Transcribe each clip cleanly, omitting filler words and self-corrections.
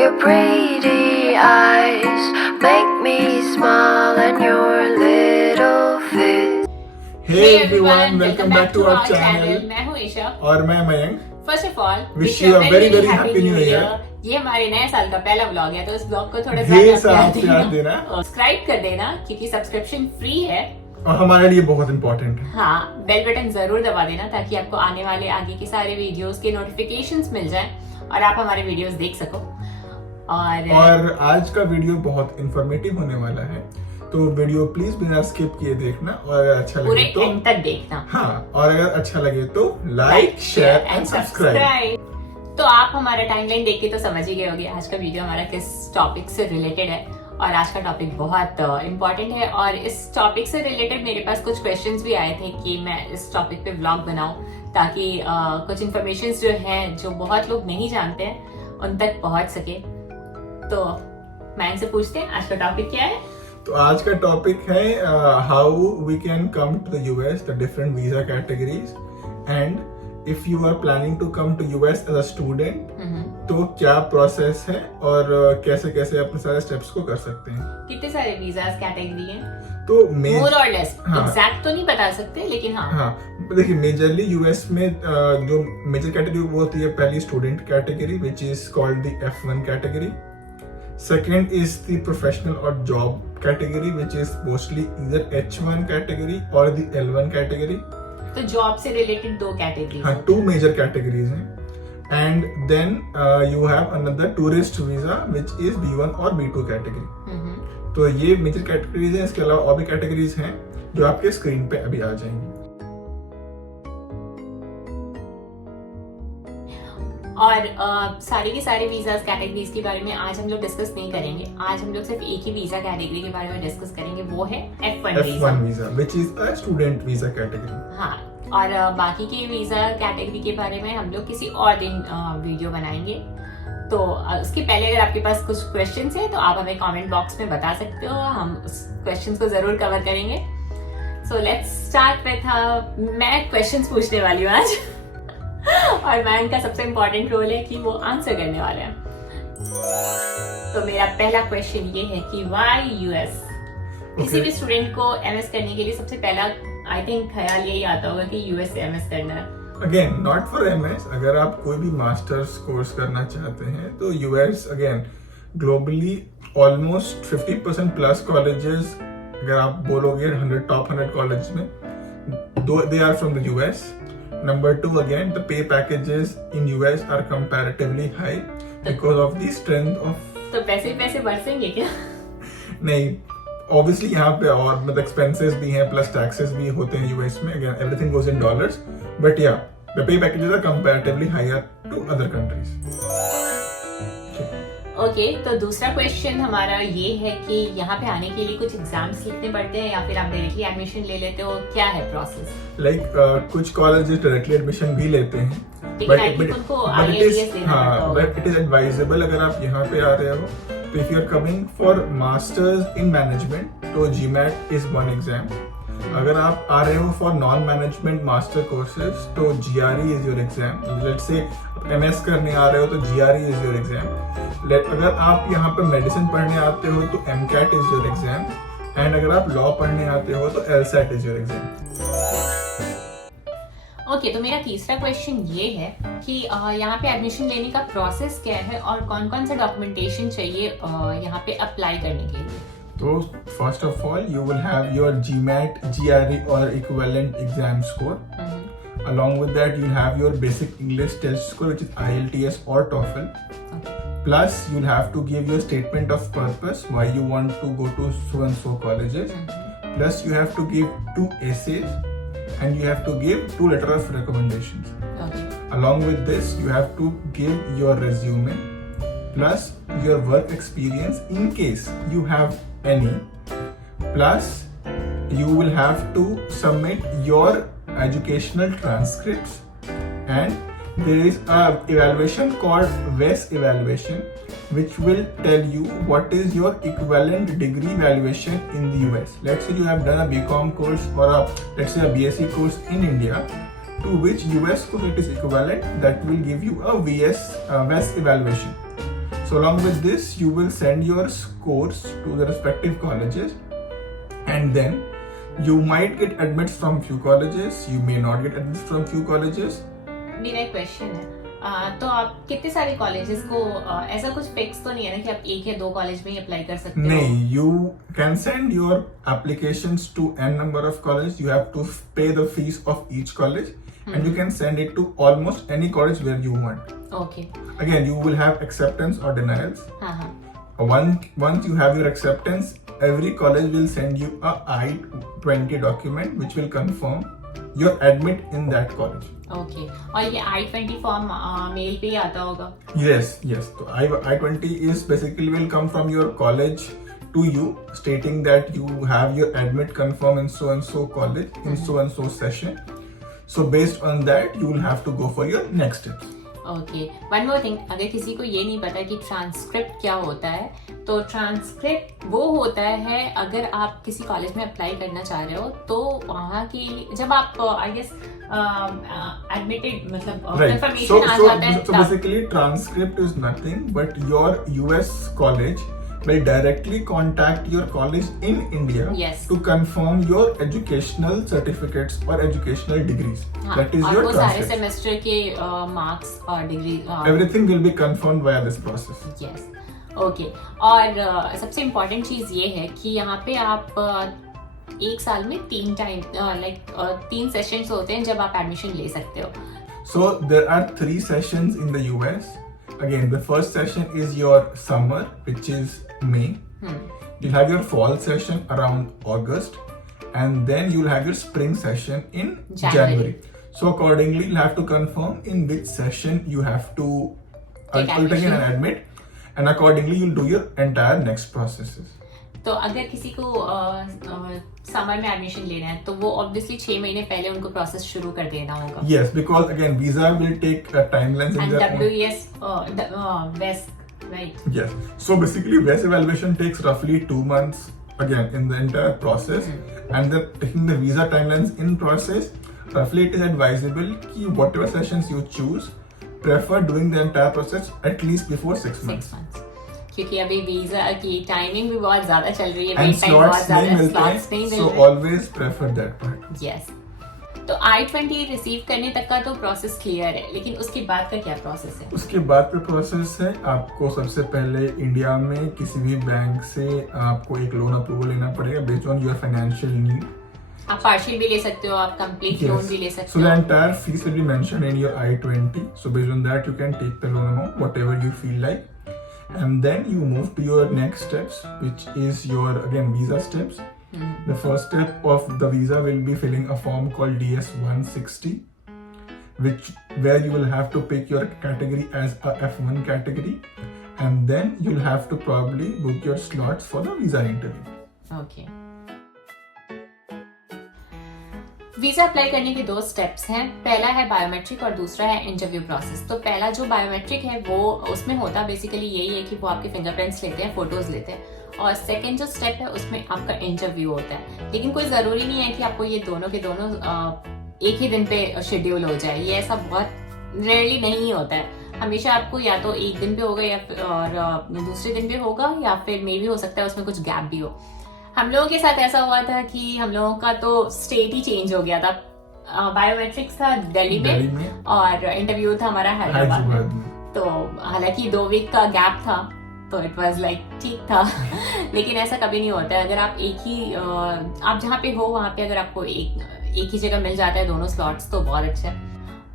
Your pretty eyes make me smile and your little face. Hey everyone, welcome back to our channel. मैं हूँ ईशा और मैं Mayank. First of all Wish you a very very happy new year. ये हमारे नए साल का पहला व्लॉग है, तो इस व्लॉग को थोड़ा ढेर सारा ज्यादा प्यार देना. सब्सक्राइब कर देना क्योंकि सब्सक्रिप्शन फ्री है और हमारे लिए बहुत इम्पोर्टेंट है. हाँ, बेल बटन जरूर दबा देना ताकि आपको आने वाले आगे के सारे वीडियोस के नोटिफिकेशंस मिल जाएं और आप हमारे वीडियोस देख सको. और आज का वीडियो बहुत इंफॉर्मेटिव होने वाला है, तो वीडियो प्लीज बिना स्किप किए देखना और अगर अच्छा पूरे लगे तो एंड तक देखना. हाँ, और अगर अच्छा लगे तो लाइक शेयर एंड सब्सक्राइब. तो आप हमारा टाइमलाइन देख के तो समझ ही गए होंगे आज का वीडियो हमारा किस टॉपिक से रिलेटेड है. और आज का टॉपिक बहुत इम्पोर्टेंट है और इस टॉपिक से रिलेटेड मेरे पास कुछ क्वेश्चंस भी आए थे कि मैं इस टॉपिक पे व्लॉग बनाऊं ताकि कुछ इन्फॉर्मेशन जो है जो बहुत लोग नहीं जानते हैं उन तक पहुंच सके. तो मैं इनसे पूछते हैं आज का टॉपिक क्या है. तो आज का टॉपिक है how we can come to the US, the different visa categories, and if you are planning to come to US as a student तो क्या प्रोसेस है और कैसे कैसे अपने सारे स्टेप्स को कर सकते हैं. कितने सारे वीजास कैटेगरी हैं? तो मोर और लेस, हाँ, एग्जैक्ट तो नहीं बता सकते लेकिन हाँ देखिए मेजरली यूएस में जो मेजर कैटेगरी वो होती है, पहली student category which is called the F1 category. Second is the professional or job category, which is mostly either H1 category or the L1 category. तो जॉब से रिलेटेड दो categories. हाँ, two major categories हैं. And then you have another tourist visa, which is B1 और B2 category. तो ये major categories हैं. इसके अलावा और भी categories हैं जो आपके स्क्रीन पे अभी आ जाएंगी. और सारे के सारे वीजास कैटेगरीज के बारे में आज हम लोग डिस्कस नहीं करेंगे. आज हम लोग सिर्फ एक ही वीजा कैटेगरी के बारे में डिस्कस करेंगे, वो है F1 visa which is a student visa category. हाँ, और बाकी के वीजा कैटेगरी के बारे में हम लोग किसी और दिन वीडियो बनाएंगे. तो उसके पहले अगर आपके पास कुछ क्वेश्चंस है तो आप हमें कमेंट बॉक्स में बता सकते हो, हम उस क्वेश्चंस को जरूर कवर करेंगे. सो लेट्स स्टार्ट विथ मैं क्वेश्चंस पूछने वाली हूँ आज और मैन का सबसे इम्पोर्टेंट रोल है कि वो आंसर करने वाले हैं. तो मेरा पहला क्वेश्चन ये है कि व्हाई यूएस. किसी भी स्टूडेंट को एमएस करने के लिए सबसे पहला आई थिंक ख्याल यही आता होगा कि यूएस से एमएस करना है. अगेन नॉट फॉर एमएस, अगर आप कोई भी मास्टर्स कोर्स करना चाहते हैं तो US again globally almost 50% plus colleges, अगर आप बोलोगे 100 टॉप 100 कॉलेज में, they are from the US. Number 2, again, the pay packages in US are comparatively high because of the strength of. तो पैसे बरसेंगे क्या? नहीं, obviously यहाँ पे और मतलब expenses भी हैं plus taxes भी होते हैं US में. Again, everything goes in dollars, but yeah, the pay packages are comparatively higher to other countries. Okay, तो दूसरा क्वेश्चन हमारा ये है कि यहाँ पे आने के लिए कुछ एग्जाम्स लिखने पड़ते हैं या फिर आप डायरेक्टली एडमिशन ले लेते हो, क्या है प्रोसेस? लाइक कुछ कॉलेजेस डायरेक्टली एडमिशन भी लेते हैं, बट इट इज एडवाइजेबल अगर आप यहाँ पे आ रहे हो तो if you are coming for masters in management तो GMAT इज वन एग्जाम. अगर आप आ रहे हो for non management master courses तो GRE is your exam. Let's say MS करने आ रहे हो तो GRE इज योर एग्जाम. अगर आप यहाँ पे मेडिसिन पढ़ने आते हो तो MCAT is your exam. And अगर आप लॉ पढ़ने आते हो तो LSAT is your exam. Okay, तो मेरा तीसरा क्वेश्चन ये है कि यहाँ पे एडमिशन लेने का प्रोसेस क्या है और कौन कौन सा डॉक्यूमेंटेशन चाहिए यहाँ पे अप्लाई करने के लिए. तो first of all you will have your GMAT, GRE और equivalent exam score. Along with that, you'll have your basic English test score, which is IELTS or TOEFL. Okay. Plus, you'll have to give your statement of purpose why you want to go to so and so colleges. Plus, you have to give 2 essays, and you have to give 2 letters of recommendations. Okay. Along with this, you have to give your resume, plus your work experience in case you have any. Plus, you will have to submit your educational transcripts, and there is a evaluation called WES evaluation which will tell you what is your equivalent degree valuation in the US. Let's say you have done a BCom course or let's say a BSc course in India, to which US course it is equivalent, that will give you a WES evaluation. So along with this, you will send your scores to the respective colleges, and then you might get admits from few colleges, you may not get admits from few colleges. मेरा एक question है, तो आप कितने सारे colleges को ऐसा कुछ फिक्स तो नहीं है ना कि आप एक या दो कॉलेज में ही अप्लाई कर सकते हो? नहीं, you can send your applications to n number of colleges. You have to pay the fees of each college, and you can send it to almost any college where you want. Okay. Again, you will have acceptance or denials. हाँ. Once you have your acceptance, every college will send you a I-20 document which will confirm your admit in that college. Okay. और ये I-20 form mail पे ही आता होगा? Yes. So I-20 is basically will come from your college to you, stating that you have your admit confirmed in so and so college in so and so session. So based on that, you will have to go for your next steps. Okay, one more thing, अगर किसी को ये नहीं पता कि transcript क्या होता है, तो ट्रांसक्रिप्ट वो होता है अगर आप किसी कॉलेज में अप्लाई करना चाह रहे हो तो वहाँ की जब आप आई गेस एडमिटेड मतलब इंफॉर्मेशन आ जाता है। So basically transcript is nothing but your US college will directly contact your college in India to confirm your educational certificates or educational degrees. That is your transcript. और वो सारे transcript. Semester के marks और degree Everything will be confirmed via this process. Yes. Okay. और सबसे important चीज ये है कि यहाँ पे आप एक साल में 3 सेशंस होते हैं जब आप एडमिशन ले सकते हो। So there are 3 sessions in the US. Again, the first session is your summer, which is May. You'll have your fall session around August, and then you'll have your spring session in January. So accordingly, you'll have to confirm in which session you have to take an admit, and accordingly you'll do your entire next processes. तो अगर किसी को summer में admission लेना है तो वो obviously 6 महीने पहले उनको प्रोसेस शुरू कर देना होगा। Yes, because again visa will take timelines in their own. WES West, right? Yes. So basically, West evaluation takes roughly 2 months again in the entire process, and then taking the visa timelines in process. Roughly, it is advisable कि whatever sessions you choose, prefer doing the entire process at least before 6 months. क्योंकि अभी visa की timing भी बहुत ज्यादा चल रही है, And slots नहीं मिलते हैं, so always prefer that part. Yes. तो I-20 रिसीव करने तक का तो प्रोसेस क्लियर है, लेकिन उसके बाद का क्या प्रोसेस है? उसके बाद का प्रोसेस है, आपको सबसे पहले इंडिया में किसी भी बैंक से आपको एक लोन अप्रूवल लेना पड़ेगा based on your financial need. आप पार्शियल भी ले सकते हो, आप कंप्लीट लोन भी ले सकते हो। So the entire fees will be mentioned in your I-20. So based on that, you can take the loan amount, whatever you feel like. And then you move to your next steps, which is your again visa steps. The first step of the visa will be filling a form called DS-160, where you will have to pick your category as a F1 category, and then you'll have to probably book your slots for the visa interview. Okay. Visa apply करने के 2 steps हैं, पहला है biometric और दूसरा है interview process. तो पहला जो बायोमेट्रिक है वो उसमें होता बेसिकली यही है कि वो आपके फिंगरप्रिंट्स लेते हैं, फोटोज लेते हैं, और सेकंड जो स्टेप है उसमें आपका इंटरव्यू होता है। लेकिन कोई जरूरी नहीं है कि आपको ये दोनों के दोनों एक ही दिन पे शेड्यूल हो जाए, ये ऐसा बहुत रेयरली नहीं होता है। हमेशा आपको या तो एक दिन पे होगा या और दूसरे दिन पे होगा, या फिर मे भी हो सकता है उसमें कुछ गैप भी हो। हम लोगों के साथ ऐसा हुआ था कि हम लोगों का तो स्टेट ही चेंज हो गया था, बायोमेट्रिक्स था दिल्ली में और इंटरव्यू था हमारा हैदराबाद में। तो हालांकि 2 वीक का गैप था, तो इट वाज लाइक ठीक था। लेकिन ऐसा कभी नहीं होता है, अगर आप एक ही आप जहाँ पे हो वहाँ पे अगर आपको एक ही जगह मिल जाता है दोनों स्लॉट्स तो बहुत अच्छा है।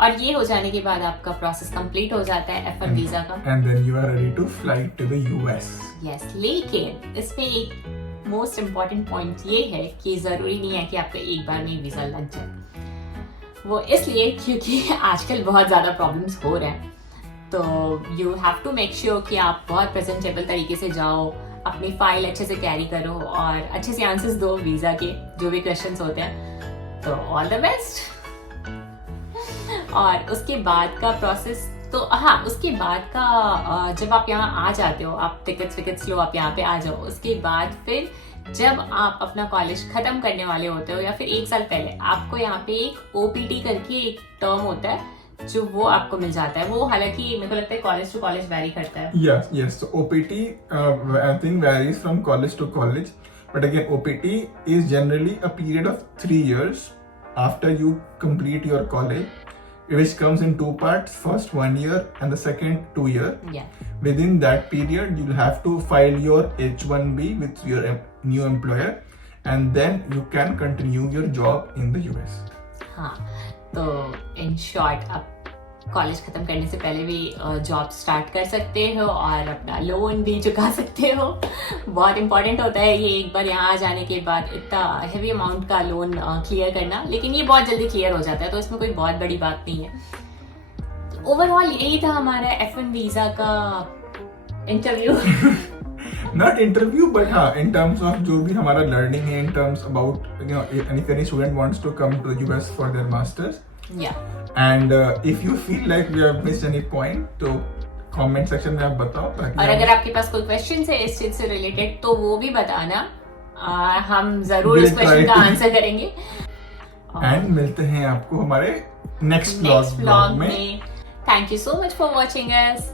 और ये हो जाने के बाद आपका प्रोसेस कंप्लीट हो जाता है F1 वीजा का, and then you are ready to fly to the US. Yes, लेकिन इसमें एक मोस्ट इम्पॉर्टेंट पॉइंट ये है कि जरूरी नहीं है कि आपका एक बार में वीजा लग जाए। वो इसलिए क्योंकि आजकल बहुत ज्यादा प्रॉब्लम्स हो रहे हैं, तो you have to make sure कि आप बहुत प्रेजेंटेबल तरीके से जाओ, अपनी फाइल अच्छे से कैरी करो और अच्छे से आंसर्स दो वीजा के जो भी क्वेश्चंस होते हैं। तो ऑल द बेस्ट। और उसके बाद का प्रोसेस तो हाँ, उसके बाद का जब आप यहाँ आ जाते हो, आप टिकट्स लो, आप यहाँ पे आ जाओ, उसके बाद फिर जब आप अपना कॉलेज खत्म करने वाले होते हो या फिर 1 साल पहले, आपको यहाँ पे एक OPT करके एक टर्म होता है जो वो आपको मिल जाता है, वो हालांकि मेरे को लगता है कॉलेज टू कॉलेज वैरी करता है। Yes. So OPT, I think varies from college to college, but again, OPT is generally a period of 3 years after you complete your college, which comes in 2 parts. First 1 year and the second 2 year. Yeah. Within that period, you'll have to file your H1B with your new employer, and then you can continue your job in the US. हाँ, तो in short आप college खत्म करने से पहले भी job start कर सकते हो और अपना लोन भी चुका सकते हो। बहुत इंपॉर्टेंट होता है ये एक बार यहाँ आ जाने के बाद इतना हेवी अमाउंट का लोन क्लियर करना, लेकिन ये बहुत जल्दी क्लियर हो जाता है, तो इसमें कोई बहुत बड़ी बात नहीं है। ओवरऑल यही था हमारा F1 वीजा का इंटरव्यू। Not interview, but हाँ, in terms of जो भी हमारा learning है, in terms about if any student wants to come to the US for their masters. Yeah. And if you feel like we have missed any point, तो comment section में आप बताओ, ताकि और अगर आपके पास कोई क्वेश्चन है इस चीज से रिलेटेड तो वो भी बताना, हम जरूर इस क्वेश्चन का आंसर करेंगे। एंड मिलते हैं आपको हमारे नेक्स्ट व्लॉग में। Thank you so much for watching us.